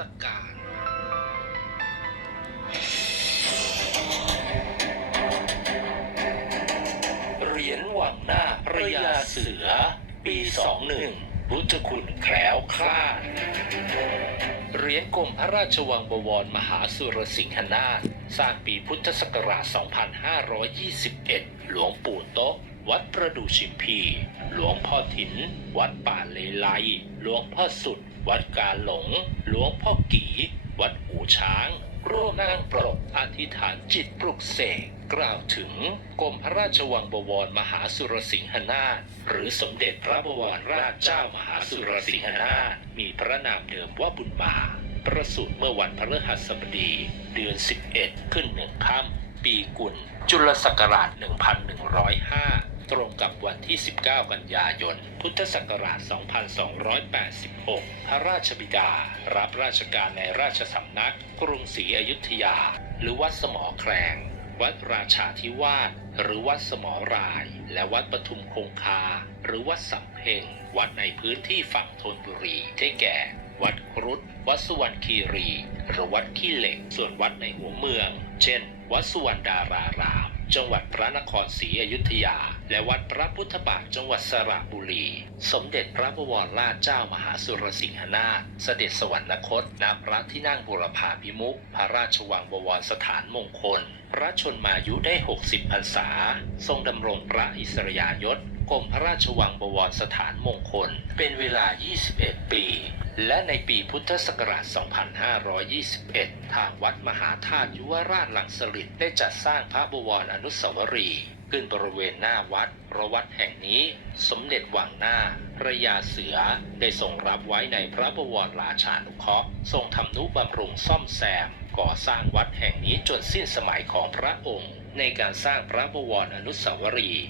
ตการ เหรียญวังหน้าพระยาเสือ ปีสองหนึ่งพุทธคุณแคล้วคลาด เหรียญกรมพระราชวังบวรมหาสุรสิงหนาถสร้างปีพุทธศักราช 2521 หลวงปู่โต๊ะ วัดประดู่ชิมพี หลวงพ่อถิน วัดป่าเลไล หลวงพ่อสุด วัดกาหลง หลวงพ่อกีวัดอู่ช้าง ร่วมนั่งปรกอธิษฐานจิตปลุกเสกกล่าวถึงกรมพระราชวังบวรมหาสุรสิงหนาถหรือสมเด็จพระบวรราชเจ้ามหาสุรสิงหนาถมีพระนามเดิมว่าบุญมาประสูติเมื่อวันพฤหัสบดี เดือน 11 ขึ้นหนึ่งค่ำปีกุลจุลศักราช 1105 ตรงกับวันที่ 19 กันยายน พุทธศักราช 2286 พระราชบิดา รับราชการในราชสำนัก กรุงศรีอยุธยา หรือวัดสมอแครงวัดราชาธิวาสหรือวัดสมอราย และวัดปทุมคงคา หรือวัดสำเพ็ง วัดในพื้นที่ฝั่งธนบุรีได้แก่ วัดครุฑวัดสุวรรณคีรี หรือวัดขี้เหล็ก ส่วนวัดในหัวเมือง เช่น วัดสุวรรณดาราราม จังหวัดพระนครศรีอยุธยา และวัดพระพุทธบาทจังหวัดสระบุรี สมเด็จพระบวรราชเจ้ามหาสุรสิงหนาถเสด็จสวรรคตณพระที่นั่งบุรพาพิมุขพระราชวังบวรสถานมงคล พระชนมายุได้ 60พรรษา ทรงดำรงพระอิสริยยศกรมพระราชวังบวรสถานมงคล เป็นเวลา 21 ปี และในปีพุทธศักราช 2521 ทางวัดมหาธาตุยุวราชหลังสลิดได้จัดสร้างพระบวรอนุสาวรีย์ขึ้นบริเวณหน้าวัดเพราะวัดแห่งนี้ สมเด็จวังหน้า พระยาเสือได้ทรงรับไว้ในพระบวรราชานุเคราะห์ ทรงทำนุบำรุงซ่อมแซม ก่อสร้างวัดแห่งนี้จนสิ้นสมัยของพระองค์ ในการสร้างพระบวรอนุสาวรีย์